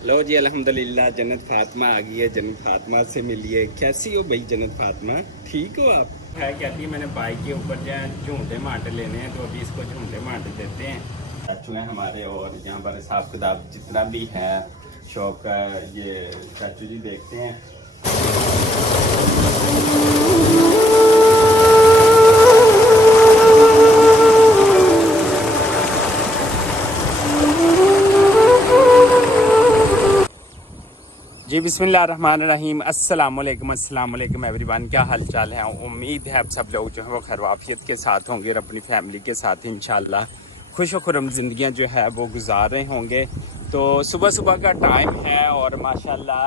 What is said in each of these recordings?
लो जी अल्हम्दुलिल्लाह जन्नत फातिमा आ गई है। जन्नत फातिमा से मिलिए। कैसी हो भाई जन्नत फातिमा, ठीक हो आप? है कहती है मैंने बाइक के ऊपर जो है झूठे माटे लेने हैं, तो अभी इसको झूठे माटे देते हैं। चाचू हैं हमारे और यहाँ पर हिसाब किताब जितना भी है शॉप का, ये चाचू जी देखते हैं। जी बिस्मिल्लाहिर्रहमानिर्रहीम, अस्सलाम वालेकुम एवरीवन। क्या हाल चाल है? उम्मीद है आप सब लोग जो है वो खैरियत के साथ होंगे और अपनी फैमिली के साथ इंशाल्लाह खुश व खुर्रम ज़िंदगियाँ जो है वो गुजार रहे होंगे। तो सुबह सुबह का टाइम है और माशाल्लाह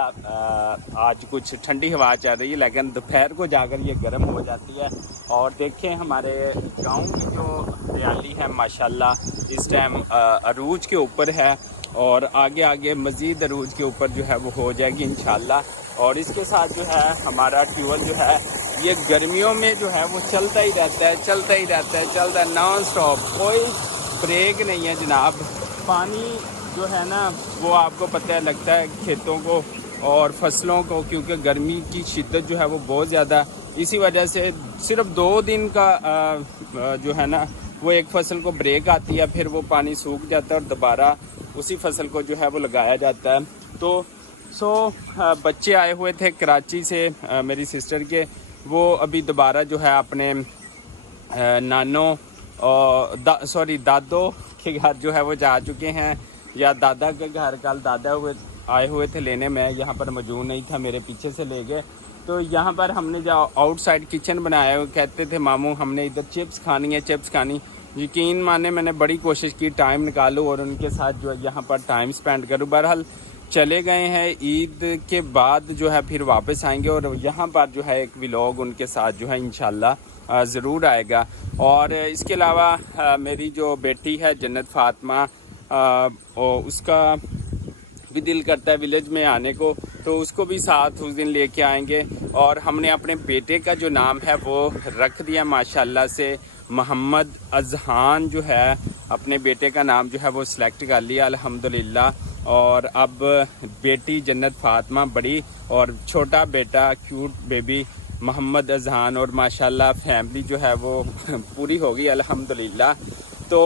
आज कुछ ठंडी हवा चल रही है, लेकिन दोपहर को जाकर ये गर्म हो जाती है। और देखें हमारे गाँव की जो हरियाली है माशाल्लाह इस टाइम अरूज के ऊपर है और आगे आगे मज़ीद अरूज के ऊपर जो है वो हो जाएगी इंशाल्लाह। और इसके साथ जो है हमारा ट्यूबवेल जो है ये गर्मियों में जो है वो चलता ही रहता है, चलता है नॉन स्टॉप, कोई ब्रेक नहीं है जनाब। पानी जो है ना वो आपको पता है लगता है खेतों को और फसलों को, क्योंकि गर्मी की शिद्दत जो है वो बहुत ज़्यादा, इसी वजह से सिर्फ 2 दिन का जो है ना वो एक फसल को ब्रेक आती है, फिर वो पानी सूख जाता है और दोबारा उसी फसल को जो है वो लगाया जाता है। तो बच्चे आए हुए थे कराची से मेरी सिस्टर के, वो अभी दोबारा जो है अपने नानो और दादो के घर जो है वो जा चुके हैं, या दादा के घर। कल दादा आए हुए थे लेने, में यहाँ पर मौजूद नहीं था, मेरे पीछे से ले गए। तो यहाँ पर हमने जो आउटसाइड किचन बनाया है, कहते थे मामू हमने इधर चिप्स खानी। यकीन माने मैंने बड़ी कोशिश की टाइम निकालूँ और उनके साथ जो है यहाँ पर टाइम स्पेंड करूँ। बहरहाल चले गए हैं, ईद के बाद जो है फिर वापस आएंगे और यहाँ पर जो है एक व्लॉग उनके साथ जो है इंशाल्लाह ज़रूर आएगा। और इसके अलावा मेरी जो बेटी है जन्नत फातिमा, उसका भी दिल करता है विलेज में आने को, तो उसको भी साथ उस दिन लेके आएंगे। और हमने अपने बेटे का जो नाम है वो रख दिया माशाल्लाह से मोहम्मद अजहान, जो है अपने बेटे का नाम जो है वो सिलेक्ट कर लिया अल्हम्दुलिल्लाह। और अब बेटी जन्नत फातिमा बड़ी और छोटा बेटा क्यूट बेबी मोहम्मद अजहान, और माशाल्लाह फैमिली जो है वो पूरी होगी अल्हम्दुलिल्लाह। तो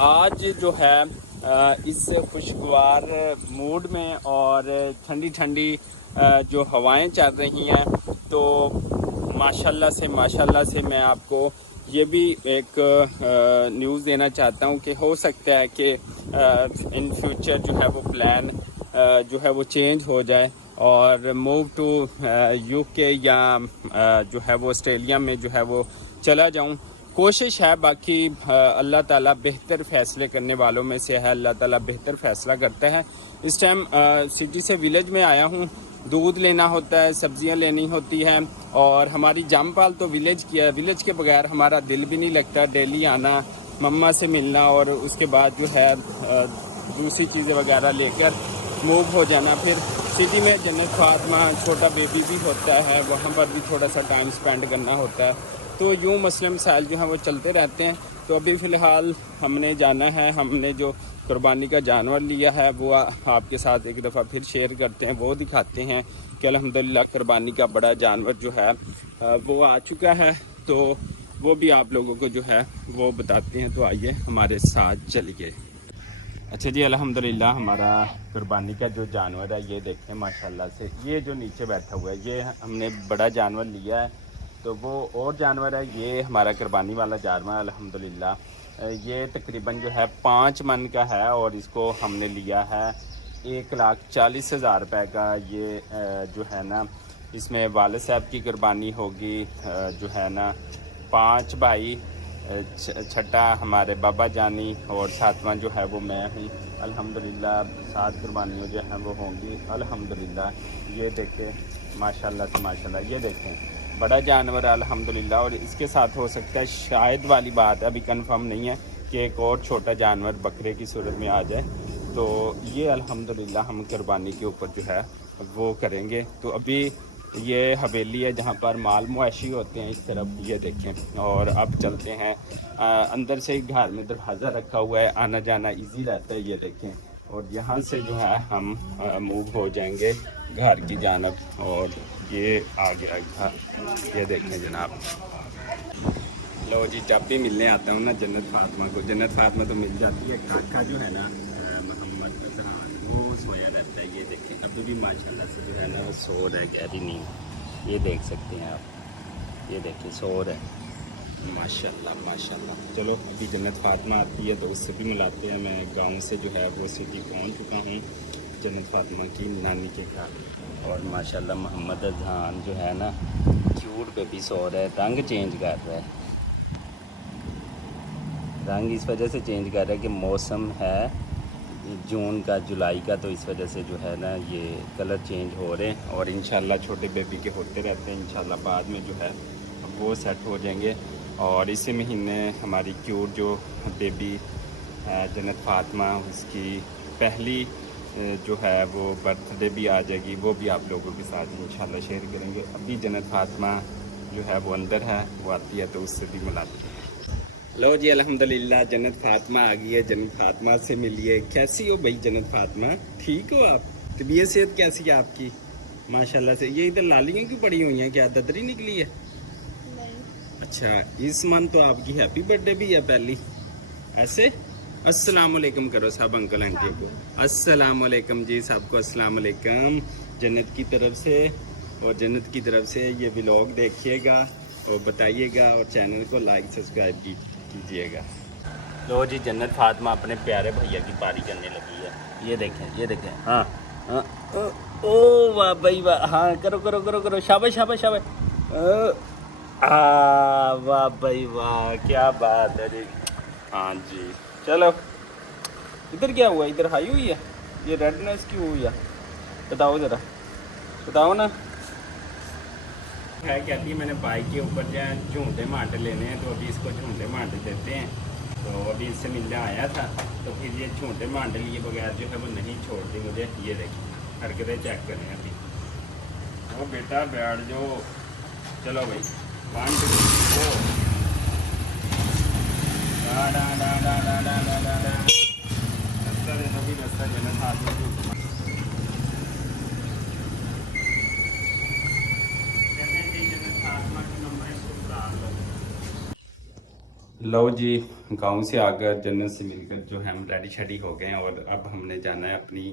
आज जो है इस खुशगवार मूड में और ठंडी ठंडी जो हवाएं चल रही हैं, तो माशाल्लाह से मैं आपको ये भी एक न्यूज़ देना चाहता हूँ कि हो सकता है कि इन फ्यूचर जो है वो प्लान जो है वो चेंज हो जाए और मूव टू यूके या जो है वो ऑस्ट्रेलिया में जो है वो चला जाऊँ। कोशिश है, बाकी अल्लाह ताला बेहतर फ़ैसले करने वालों में से है, अल्लाह ताला बेहतर फ़ैसला करते हैं। इस टाइम सिटी से विलेज में आया हूँ, दूध लेना होता है, सब्जियां लेनी होती हैं, और हमारी जामपाल तो विलेज की है। विलेज के बगैर हमारा दिल भी नहीं लगता, डेली आना, मम्मा से मिलना और उसके बाद जो है दूसरी चीज़ें वगैरह लेकर मूव हो जाना। फिर सिटी में जन्नत फातिमा छोटा बेबी भी होता है, वहाँ पर भी थोड़ा सा टाइम स्पेंड करना होता है। तो यूँ मसले मसाइल जो हैं वो चलते रहते हैं। तो अभी फ़िलहाल हमने जाना है, हमने जो कुर्बानी का जानवर लिया है वो आपके साथ एक दफ़ा फिर शेयर करते हैं, वो दिखाते हैं कि अल्हम्दुलिल्लाह कुर्बानी का बड़ा जानवर जो है वो आ चुका है। तो वो भी आप लोगों को जो है वो बताते हैं। तो आइए हमारे साथ चलिए। अच्छा जी, अल्हम्दुलिल्लाह हमारा कुर्बानी का जो जानवर है ये देखें माशाल्लाह से, ये जो नीचे बैठा हुआ है ये हमने बड़ा जानवर लिया है। तो वो और जानवर है, ये हमारा कुर्बानी वाला जानवर अल्हम्दुलिल्लाह ये तकरीबन जो है 5 मन का है और इसको हमने लिया है 1,40,000 रुपये का। ये जो है ना इसमें वालिद साहब की कुर्बानी होगी, जो है ना 5 भाई, छठा हमारे बाबा जानी और 7वां जो है वो मैं हूँ। अल्हम्दुलिल्लाह 7 कुर्बानियाँ जो हैं वो होंगी अल्हम्दुलिल्लाह। ये देखें माशाल्लाह से माशाल्लाह, ये देखें बड़ा जानवर अल्हम्दुलिल्लाह। और इसके साथ हो सकता है, शायद वाली बात है, अभी कंफर्म नहीं है, कि एक और छोटा जानवर बकरे की सूरत में आ जाए। तो ये अल्हम्दुलिल्लाह हम कुर्बानी के ऊपर जो है वो करेंगे। तो अभी ये हवेली है जहाँ पर माल मुआशी होते हैं, इस तरफ ये देखें। और अब चलते हैं अंदर से ही, घर में दरवाज़ा रखा हुआ है, आना जाना इजी रहता है। ये देखें और यहाँ से जो है हम मूव हो जाएंगे घर की जानब। और ये आ गया घर, ये देखें जनाब। लो जी, जब भी मिलने आता हूँ ना जन्नत फातिमा को, जन्नत फातिमा तो मिल जाती है। काका जो है ना मोहम्मद अजहान, वो सोया रहता है। ये देखें अभी भी माशाल्लाह से जो है ना वो सो रहा है गहरी नींद। ये देख सकते हैं आप, ये देखें सो रहा है माशाल्लाह माशाल्लाह। चलो अभी जन्नत फातिमा आती है तो उससे भी मिलाते हैं। मैं गांव से जो है वो सिटी पहुंच चुका हूँ जन्नत फातिमा की नानी के घर। और माशाल्लाह मोहम्मद अजहान जो है ना क्यूट पे भी सो रहा है, रंग चेंज कर रहा है। रंग इस वजह से चेंज कर रहा है कि मौसम है जून का, जुलाई का, तो इस वजह से जो है ना ये कलर चेंज हो रहे हैं। और इंशाल्लाह छोटे बेबी के होते रहते हैं, इंशाल्लाह बाद में जो है वो सेट हो जाएंगे। और इसी महीने हमारी क्यूट जो बेबी है जन्नत फातिमा, उसकी पहली जो है वो बर्थडे भी आ जाएगी। वो भी आप लोगों के साथ इंशाल्लाह शेयर करेंगे। अभी जन्नत फातिमा जो है वो अंदर है, वो आती है तो उससे भी मिलाते हैं। लो जी अल्हम्दुलिल्लाह जन्नत फातिमा आ गई है। जन्नत फातिमा से मिलिए। कैसी हो भाई जन्नत फातिमा, ठीक हो आप? तबीयत सेहत कैसी है आपकी? माशाल्लाह से। ये इधर लालियाँ क्यों पड़ी हुई हैं, क्या ददरी निकली है? अच्छा, इस मंथ तो आपकी हैप्पी बर्थडे भी है पहली। ऐसे अस्सलाम वालेकुम करो सब अंकल आंटी को। अस्सलाम वालेकुम जी, सबको अस्सलाम वालेकुम जन्नत की तरफ से। और जन्नत की तरफ से ये व्लॉग देखिएगा और बताइएगा और चैनल को लाइक सब्सक्राइब कीजिएगा। लो जी जन्नत फातिमा अपने प्यारे भैया की पारी करने लगी है। ये देखें, ये देखें। हाँ हाँ, ओ वाह भाई वाह। हाँ करो करो करो करो, शाबाश शाबाश शाबाश। वाह भाई वाह, क्या बात है जी। हाँ जी, चलो इधर क्या हुआ, इधर हाई हुई है, ये रेडनेस क्यों हुई है? बताओ ज़रा, बताओ ना। है कहती है मैंने बाइक के ऊपर जो है झूठे माटे लेने हैं, तो अभी इसको झूठे माटे देते हैं। तो अभी इससे मिलने आया था, तो फिर ये झूठे माटे लिए बगैर जो है वो नहीं छोड़ती मुझे। ये देखिए हरकतें चेक करें अभी। ओ बेटा बैठ जाओ। चलो भाई 1 2 3 रास्ता दे दो भी, रास्ता देना साथ में। लो जी, गांव से आकर जन्नत से मिलकर जो है हम रेडी शेडी हो गए हैं। और अब हमने जाना है अपनी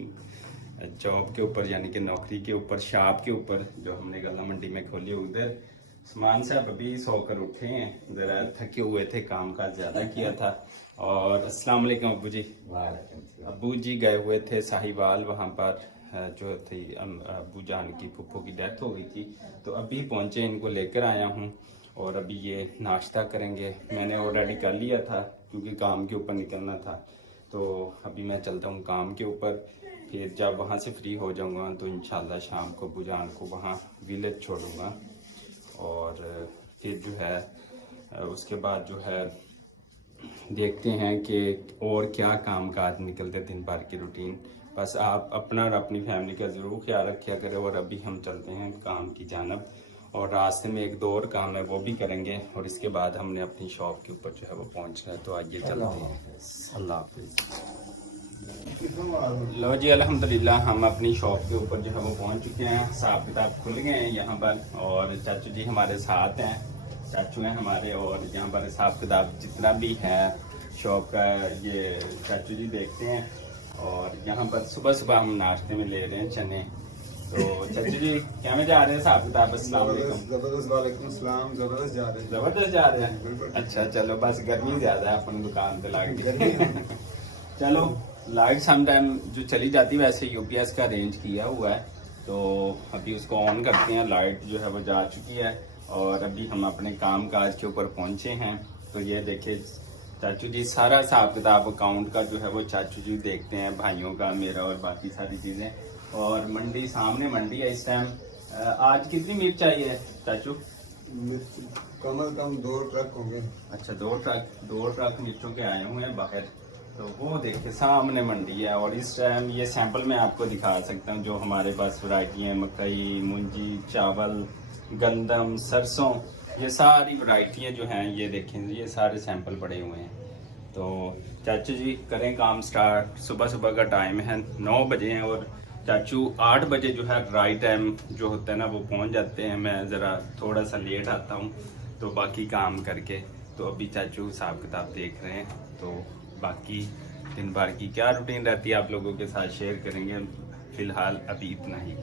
जॉब के ऊपर, यानी कि नौकरी के ऊपर, शॉप के ऊपर जो हमने गला मंडी में खोली। उधर सामान साहब अभी सोकर उठे हैं, ज़रा थके हुए थे, काम काज ज़्यादा किया था। और अस्सलाम वालेकुम अब्बू जी। अब्बू जी गए हुए थे साहिवाल, वहाँ पर जो थी अब्बू जान की फुफ्फो की डेथ हो गई थी, तो अभी पहुँचे, इनको लेकर आया हूँ। और अभी ये नाश्ता करेंगे। मैंने ऑलरेडी कर लिया था क्योंकि काम के ऊपर निकलना था। तो अभी मैं चलता हूँ काम के ऊपर, फिर जब वहाँ से फ्री हो जाऊँगा तो इंशाल्लाह शाम को बुजान को वहाँ विलेज छोड़ूंगा। और फिर जो है उसके बाद जो है देखते हैं कि और क्या काम काज निकलते दिन भर की रूटीन। बस आप अपना और अपनी फैमिली का ज़रूर ख्याल रखा करें। और अभी हम चलते हैं काम की जानब, और रास्ते में एक दो और काम है वो भी करेंगे। और इसके बाद हमने अपनी शॉप के ऊपर जो है वो पहुंचना है। तो आइए चलते हैं। अल्लाह हाफिज़। लो जी अल्हम्दुलिल्लाह हम अपनी शॉप के ऊपर जो है वो पहुंच चुके हैं। हिसाब किताब खुल गए हैं यहाँ पर, और चाचू जी हमारे साथ हैं, चाचू हैं हमारे। और यहाँ पर हिसाब किताब जितना भी है शॉप का ये चाचू जी देखते हैं। और यहाँ पर सुबह सुबह हम नाश्ते में ले रहे हैं चने। तो चाचू जी क्या में जा रहे हैं हिसाब किताब? अस्सलाम वालेकुम। जबरदस्त, वालेकुम सलाम। जबरदस्त जा रहे हैं। जबरदस्त जा रहे हैं। अच्छा चलो, बस गर्मी ज्यादा है अपन दुकान पे लाइट चलो लाइट समटाइम जो चली जाती है, वैसे यूपीएस का अरेंज किया हुआ है, तो अभी उसको ऑन करते हैं। लाइट जो है वो जा चुकी है और अभी हम अपने काम काज के ऊपर पहुंचे हैं। तो ये देखिए चाचू जी सारा हिसाब किताब अकाउंट का जो है वो चाचू जी देखते हैं, भाइयों का, मेरा और बाकी सारी चीजें। और मंडी सामने मंडी है इस टाइम। आज कितनी मिर्च चाहिए चाचू? कम से कम 2 ट्रक होंगे। अच्छा 2 ट्रक मिर्चों के आए हुए हैं बाहर। तो वो देखिए सामने मंडी है। और इस टाइम ये सैंपल मैं आपको दिखा सकता हूँ जो हमारे पास वैरायटी है, मकई, मूंजी, चावल, गंदम, सरसों, ये सारी वैरायटियाँ जो हैं ये देखें, ये सारे सैंपल पड़े हुए हैं। तो चाचू जी करें काम स्टार्ट। सुबह सुबह का टाइम है, 9 बजे हैं और चाचू 8 बजे जो है राइट टाइम जो होता है ना वो पहुंच जाते हैं। मैं ज़रा थोड़ा सा लेट आता हूं तो बाकी काम करके। तो अभी चाचू हिसाब किताब देख रहे हैं, तो बाकी दिन भर की क्या रूटीन रहती है आप लोगों के साथ शेयर करेंगे। फ़िलहाल अभी इतना ही।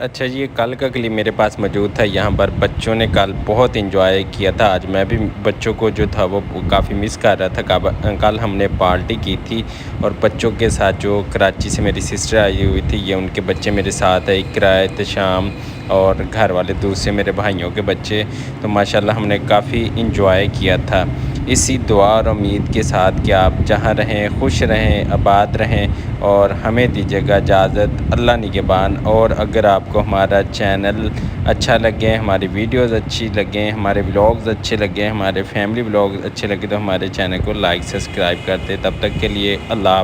अच्छा जी, ये कल का क्लिप मेरे पास मौजूद था। यहाँ पर बच्चों ने कल बहुत इंजॉय किया था। आज मैं भी बच्चों को जो था वो काफ़ी मिस कर रहा था। कल हमने पार्टी की थी और बच्चों के साथ जो कराची से मेरी सिस्टर आई हुई थी, ये उनके बच्चे मेरे साथ है, इकरा, एहतशाम और घर वाले दूसरे मेरे भाइयों के बच्चे। तो माशाल्लाह हमने काफ़ी इंजॉय किया था। इसी दुआ और उम्मीद के साथ कि आप जहाँ रहें खुश रहें, आबाद रहें और हमें दीजिएगा इजाज़त। अल्लाह निगहबान। और अगर आपको हमारा चैनल अच्छा लगे, हमारी वीडियोस अच्छी लगें, हमारे व्लॉग्स अच्छे लगें, हमारे फैमिली व्लॉग्स अच्छे लगे तो हमारे चैनल को लाइक सब्सक्राइब कर दें। तब तक के लिए अल्लाह।